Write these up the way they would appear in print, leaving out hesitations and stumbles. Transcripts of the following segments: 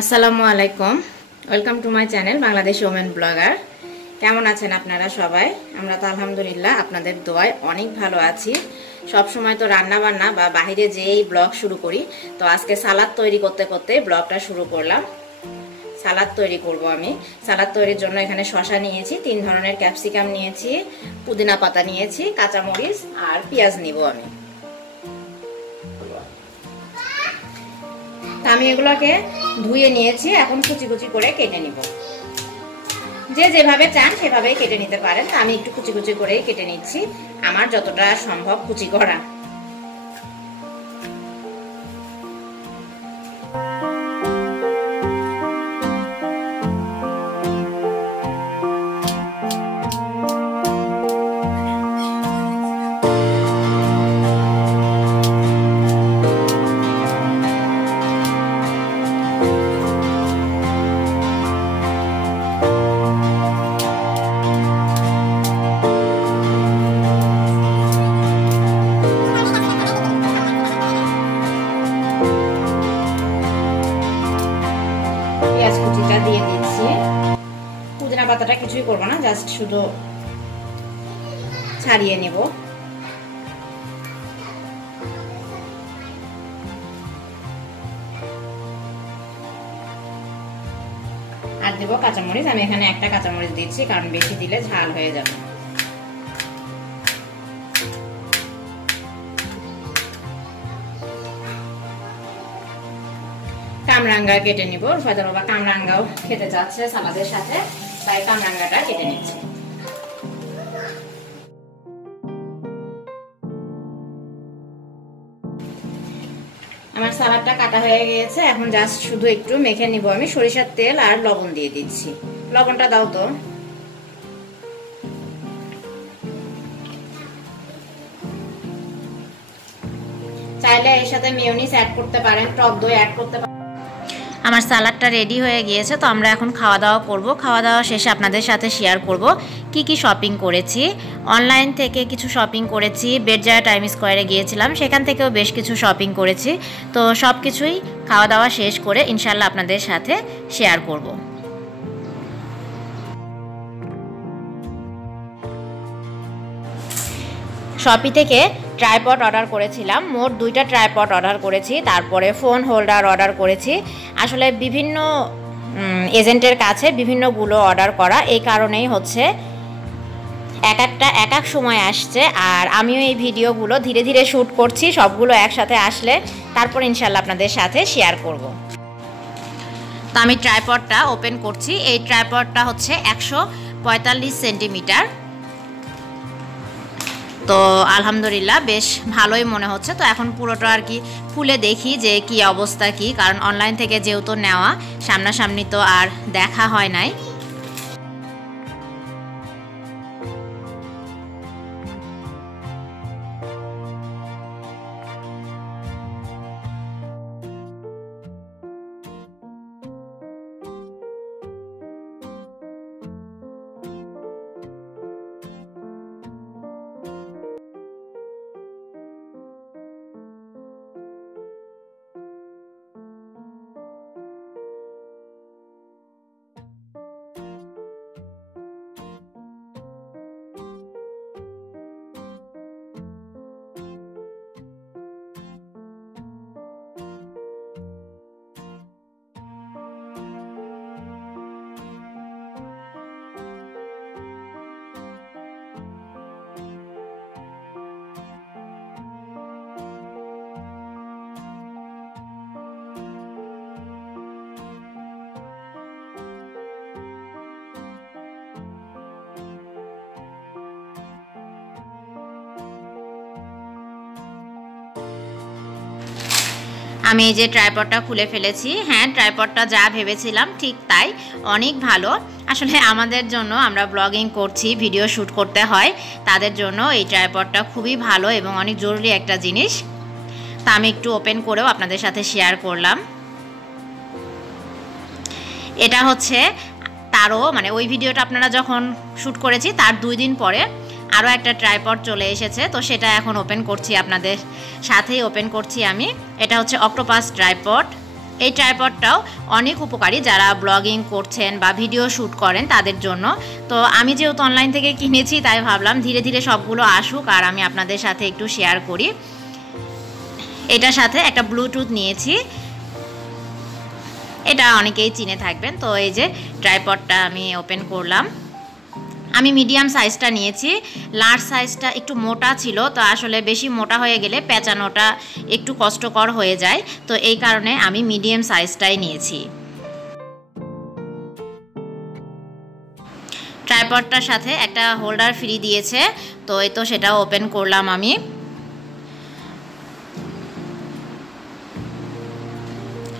আসসালামু আলাইকুম, welcome to my channel Bangladesh women blogger. কেমন আছেন আপনারা সবাই? আমরা তো আলহামদুলিল্লাহ আপনাদের দোয়ায় অনেক ভালো আছি। সব সময় তো রান্না বান্না বা বাইরে যেই ব্লগ শুরু করি, তো আজকে সালাদ তৈরি করতে করতে ব্লগটা শুরু করলাম। সালাদ তৈরি করব আমি। সালাদ তৈরির জন্য এখানে শসা নিয়েছি, 3 ধরনের ক্যাপসিকাম নিয়েছি, পুদিনা পাতা নিয়েছি, কাঁচামরিচ আর পেঁয়াজ নিব আমি। আমি এগুলোকে ধুয়ে নিয়েছি, এখন কুচি কুচি করে কেটে নিব। যে যেভাবে চান সেভাবেই কেটে নিতে পারেন। আমি একটু কুচি কুচি করেই কেটে নিচ্ছি, আমার যতটা সম্ভব কুচি করা। পেঁয়াজ কুচিটা দিয়ে দিচ্ছি। পুদিনা পাতাটা কিছুই করবো না, জাস্ট শুধু ছাড়িয়ে নেব। আর দেব কাঁচামরিচ। আমি এখানে একটা কাঁচামরিচ দিচ্ছি, কারণ বেশি দিলে ঝাল হয়ে যাবে। কামরাঙ্গা কেটে নিব। রুফায়দা বাবা কামরাঙ্গাও খেতে চাচ্ছে সালাদের সাথে, তাই কামরাঙ্গাটা কেটে নিচ্ছি। আমার সালাদটা কাটা হয়ে গিয়েছে, এখন জাস্ট শুধু একটু মেখে নিব আমি। সরিষার তেল আর লবণ দিয়ে দিচ্ছি। লবণটা দাও তো। চাইলে এর সাথে মেয়োনিজ অ্যাড করতে পারেন, টক দই অ্যাড করতে পারেন। আমার সালাডটা রেডি হয়ে গিয়েছে, তো আমরা এখন খাওয়া দাওয়া করব। খাওয়া দাওয়া শেষে আপনাদের সাথে শেয়ার করব কি কি শপিং করেছি। অনলাইন থেকে কিছু শপিং করেছি, বেডজায়া টাইম স্কোয়ারে গিয়েছিলাম, সেখান থেকেও বেশ কিছু শপিং করেছি। তো সব কিছুই খাওয়া দাওয়া শেষ করে ইনশাল্লাহ আপনাদের সাথে শেয়ার করব। শপি থেকে ট্রাইপড অর্ডার করেছিলাম, মোট 2টা ট্রাইপড অর্ডার করেছি। তারপরে ফোন হোল্ডার অর্ডার করেছি। আসলে বিভিন্ন এজেন্টের কাছে বিভিন্নগুলো অর্ডার করা, এই কারণেই হচ্ছে এক এক সময় আসছে। আর আমিও এই ভিডিওগুলো ধীরে ধীরে শ্যুট করছি, সবগুলো একসাথে আসলে তারপর ইনশাল্লাহ আপনাদের সাথে শেয়ার করব। তো আমি ট্রাইপডটা ওপেন করছি। এই ট্রাইপডটা হচ্ছে 145 সেন্টিমিটার। তো আলহামদুলিল্লাহ বেশ ভালোই মনে হচ্ছে। তো এখন পুরোটা আর কি খুলে দেখি যে কি অবস্থা কি, কারণ অনলাইন থেকে যেহেতু নেওয়া, সামনাসামনি তো আর দেখা হয় নাই। আমি এই যে ট্রাইপডটা খুলে ফেলেছি। হ্যাঁ, ট্রাইপডটা যা ভেবেছিলাম ঠিক তাই, অনেক ভালো। আসলে আমাদের জন্য, আমরা ব্লগিং করছি, ভিডিও শ্যুট করতে হয়, তাদের জন্য এই ট্রাইপডটা খুবই ভালো এবং অনেক জরুরি একটা জিনিস। তা আমি একটু ওপেন করেও আপনাদের সাথে শেয়ার করলাম। এটা হচ্ছে তারও মানে ওই ভিডিওটা আপনারা যখন শ্যুট করেছি তার 2 দিন পরে আরও একটা ট্রাইপড চলে এসেছে, তো সেটা এখন ওপেন করছি, আপনাদের সাথেই ওপেন করছি আমি। এটা হচ্ছে অক্টোপাস ট্রাইপড। এই ট্রাইপডটাও অনেক উপকারী যারা ব্লগিং করছেন বা ভিডিও শ্যুট করেন তাদের জন্য। তো আমি যেহেতু অনলাইন থেকে কিনেছি তাই ভাবলাম ধীরে ধীরে সবগুলো আসুক আর আমি আপনাদের সাথে একটু শেয়ার করি। এটার সাথে একটা ব্লুটুথ নিয়েছি, এটা অনেকেই চিনে থাকবেন। তো এই যে ট্রাইপডটা আমি ওপেন করলাম। আমি মিডিয়াম সাইজটা নিয়েছি, লার্জ সাইজটা একটু মোটা ছিল, তো আসলে বেশি মোটা হয়ে গেলে পেঁচানোটা একটু কষ্টকর হয়ে যায়, তো এই কারণে আমি মিডিয়াম সাইজটাই নিয়েছি। ট্রাইপডটার সাথে একটা হোল্ডার ফ্রি দিয়েছে, তো এই তো সেটাও ওপেন করলাম আমি।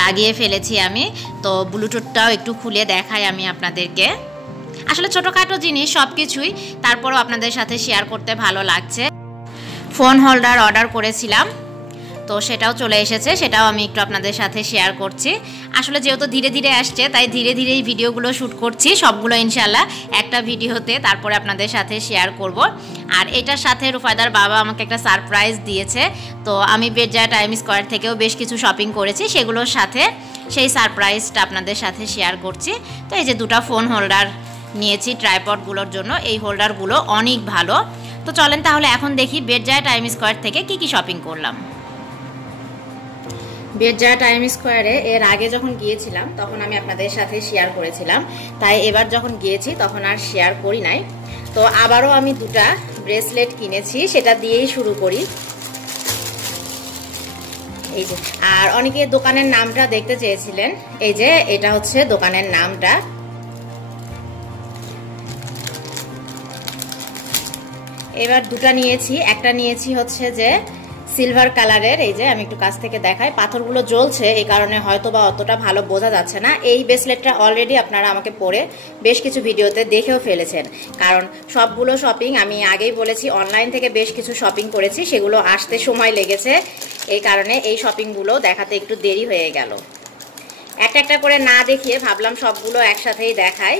লাগিয়ে ফেলেছি আমি। তো ব্লুটুথটাও একটু খুলে দেখাই আমি আপনাদেরকে। আসলে ছোটোখাটো জিনিস সব কিছুই তারপরও আপনাদের সাথে শেয়ার করতে ভালো লাগছে। ফোন হোল্ডার অর্ডার করেছিলাম, তো সেটাও চলে এসেছে, সেটাও আমি একটু আপনাদের সাথে শেয়ার করছি। আসলে যেহেতু ধীরে ধীরে আসছে তাই ধীরে ধীরে এই ভিডিওগুলো শ্যুট করছি, সবগুলো ইনশাল্লাহ একটা ভিডিওতে তারপরে আপনাদের সাথে শেয়ার করব। আর এটার সাথে রুফায়দার বাবা আমাকে একটা সারপ্রাইজ দিয়েছে, তো আমি বেডজায়া টাইম স্কোয়ার থেকেও বেশ কিছু শপিং করেছি, সেগুলোর সাথে সেই সারপ্রাইজটা আপনাদের সাথে শেয়ার করছি। তো এই যে দুটো ফোন হোল্ডার নিয়েছি ট্রাইপডগুলোর জন্য, এই হোল্ডারগুলো অনেক ভালো। তো চলেন তাহলে এখন দেখি বেডজায়া টাইম স্কোয়ার থেকে কি কি শপিং করলাম। বেডজায়া টাইম স্কোয়ারে এর আগে যখন গিয়েছিলাম তখন আমি আপনাদের সাথে শেয়ার করেছিলাম, তাই এবার যখন গিয়েছি তখন আর শেয়ার করি নাই। তো আবারও আমি দুটা ব্রেসলেট কিনেছি, সেটা দিয়েই শুরু করি। এই যে, আর অনেকে দোকানের নামটা দেখতে চেয়েছিলেন, এই যে এটা হচ্ছে দোকানের নামটা। এবার দুটা নিয়েছি, একটা নিয়েছি হচ্ছে যে সিলভার কালারের, এই যে আমি একটু কাছ থেকে দেখাই, পাথরগুলো জ্বলছে এই কারণে হয়তো বা অতটা ভালো বোঝা যাচ্ছে না। এই ব্রেসলেটটা অলরেডি আপনারা আমাকে পরে বেশ কিছু ভিডিওতে দেখেও ফেলেছেন, কারণ সবগুলো শপিং আমি আগেই বলেছি অনলাইন থেকে বেশ কিছু শপিং করেছি, সেগুলো আসতে সময় লেগেছে, এই কারণে এই শপিংগুলো দেখাতে একটু দেরি হয়ে গেল। একটা একটা করে না দেখিয়ে ভাবলাম সবগুলো একসাথেই দেখাই।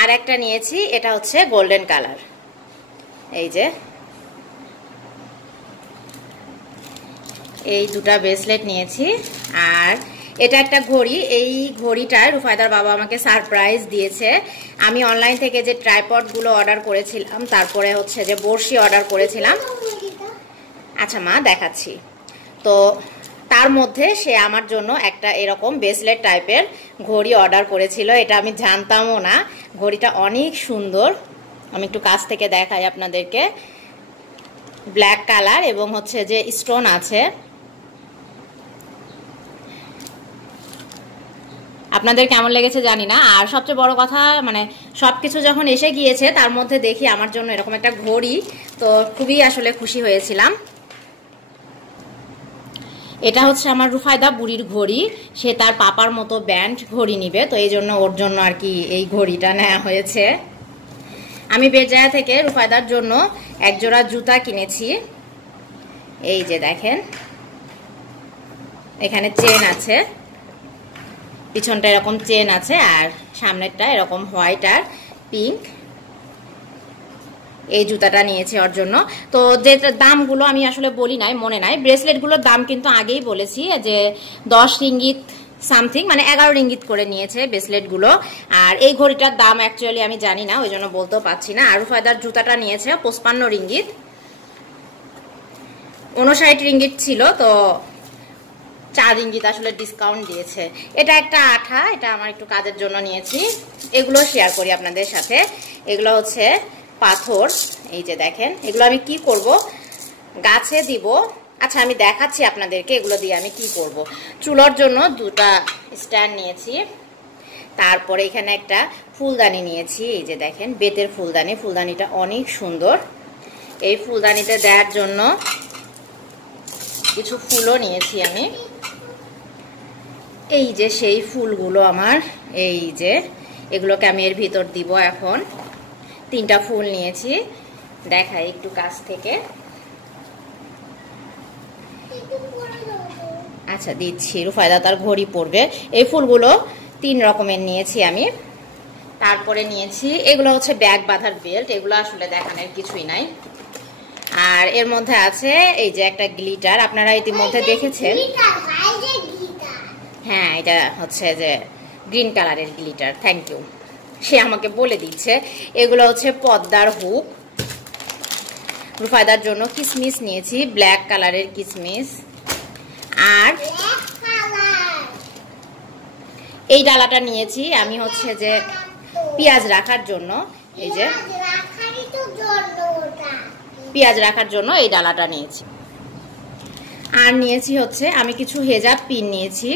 আর একটা নিয়েছি, এটা হচ্ছে গোল্ডেন কালার, এই যে এই দুটা ব্রেসলেট নিয়েছি। আর এটা একটা ঘড়ি, এই ঘড়িটায় রুফায়দার বাবা আমাকে সারপ্রাইজ দিয়েছে। আমি অনলাইন থেকে যে ট্রাইপডগুলো অর্ডার করেছিলাম, তারপরে হচ্ছে যে বড়শি অর্ডার করেছিলাম, আচ্ছা মা দেখাচ্ছি, তো তার মধ্যে সে আমার জন্য একটা এরকম ব্রেসলেট টাইপের ঘড়ি অর্ডার করেছিল। এটা আমি জানতামও না, ঘড়িটা অনেক সুন্দর, আমি একটু কাছ থেকে দেখাই আপনাদেরকে। ব্ল্যাক কালার এবং হচ্ছে যে স্টোন আছে। আপনাদের কেমন লেগেছে জানি না। আর সবচেয়ে বড় কথা, মানে সবকিছু যখন এসে গিয়েছে তার মধ্যে দেখি আমার জন্য এরকম একটা ঘড়ি, তো খুবই আসলে খুশি হয়েছিলাম। এটা হচ্ছে আমার রুফায়দা বুড়ির ঘড়ি, সে তার পাপার মতো ব্যান্ড ঘড়ি নিবে, তো এই জন্য ওর জন্য আর কি এই ঘড়িটা নেওয়া হয়েছে। আমি বেডজায়া থেকে রুফায়দার জন্য একজোড়া জুতা কিনেছি, এই যে দেখেন, এখানে চেন আছে, পিছনটা এরকম চেন আছে, আর সামনেরটা এরকম হোয়াইট আর পিঙ্ক। এই জুতাটা নিয়েছি ওর জন্য। তো যে দামগুলো আমি আসলে বলি নাই, মনে নাই। ব্রেসলেটগুলোর দাম কিন্তু আগেই বলেছি যে 10 রিঙ্গিত সামথিং, মানে 11 রিঙ্গিত করে নিয়েছে ব্রেসলেটগুলো। আর এই ঘড়িটার দাম অ্যাকচুয়ালি আমি জানি না, ওই জন্য বলতেও পারছি না। আর রুফায়দার জুতাটা নিয়েছে 55 রিঙ্গিত, 59 রিঙ্গিত ছিল, তো 4 রিঙ্গিত আসলে ডিসকাউন্ট দিয়েছে। এটা একটা আঠা, এটা আমার একটু কাজের জন্য নিয়েছি। এগুলো শেয়ার করি আপনাদের সাথে। এগুলো হচ্ছে পাথর, এই যে দেখেন, এগুলো আমি কি করব, গাছে দিব। আচ্ছা আমি দেখাচ্ছি আপনাদেরকে এগুলো দিয়ে আমি কি করব। চুলার জন্য দুটা স্ট্যান্ড নিয়েছি, তারপরে এখানে একটা ফুলদানি নিয়েছি, এই যে দেখেন বেতের ফুলদানি, ফুলদানিটা অনেক সুন্দর। এই ফুলদানিতে দেওয়ার জন্য কিছু ফুলও নিয়েছি আমি, এই যে সেই ফুলগুলো আমার, এই যে এগুলোকে আমি এর ভিতর দিব। এখন 3টা ফুল নিয়েছি, দেখাই একটু কাছ থেকে। আচ্ছা দিচ্ছি, রুফায়দা তার ঘড়ি পরবে। এই ফুলগুলো 3 রকমের নিয়েছি আমি। তারপরে নিয়েছি, এগুলো হচ্ছে ব্যাগ বাঁধার বেল্ট, এগুলো আসলে দেখানোর কিছুই নাই। আর এর মধ্যে আছে এই যে একটা গ্লিটার, আপনারা ইতিমধ্যে দেখেছেন। হ্যাঁ, এটা হচ্ছে যে গ্রিন কালারের গ্লিটার। থ্যাংক ইউ, সে আমাকে বলে দিচ্ছে। এগুলো হচ্ছে পদ্মার হুক। রুফায়দার জন্য কিসমিস নিয়েছি, ব্ল্যাক কালারের কিসমিস। আর এই ডালাটা নিয়েছি আমি হচ্ছে যে পেঁয়াজ রাখার জন্য। এই যে পেঁয়াজ রাখার জন্য এই ডালাটা নিয়েছি। আর নিয়েছি হচ্ছে আমি কিছু হেজাব পিন নিয়েছি।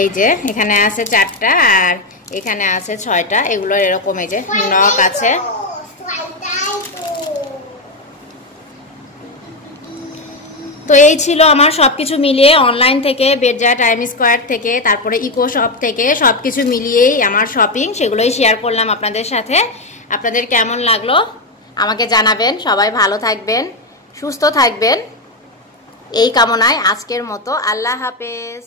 এই যে এখানে আছে 4টা আর এখানে আছে 6টা। এগুলোর এরকম এই যে নখ আছে। তো এই ছিল আমার সবকিছু মিলিয়ে অনলাইন থেকে, বেডজা টাইম স্কোয়ার থেকে, তারপরে ইকো শপ থেকে সবকিছু মিলিয়েই আমার শপিং, সেগুলোই শেয়ার করলাম আপনাদের সাথে। আপনাদের কেমন লাগলো আমাকে জানাবেন। সবাই ভালো থাকবেন, সুস্থ থাকবেন এই কামনায় আজকের মতো আল্লাহ হাফেজ।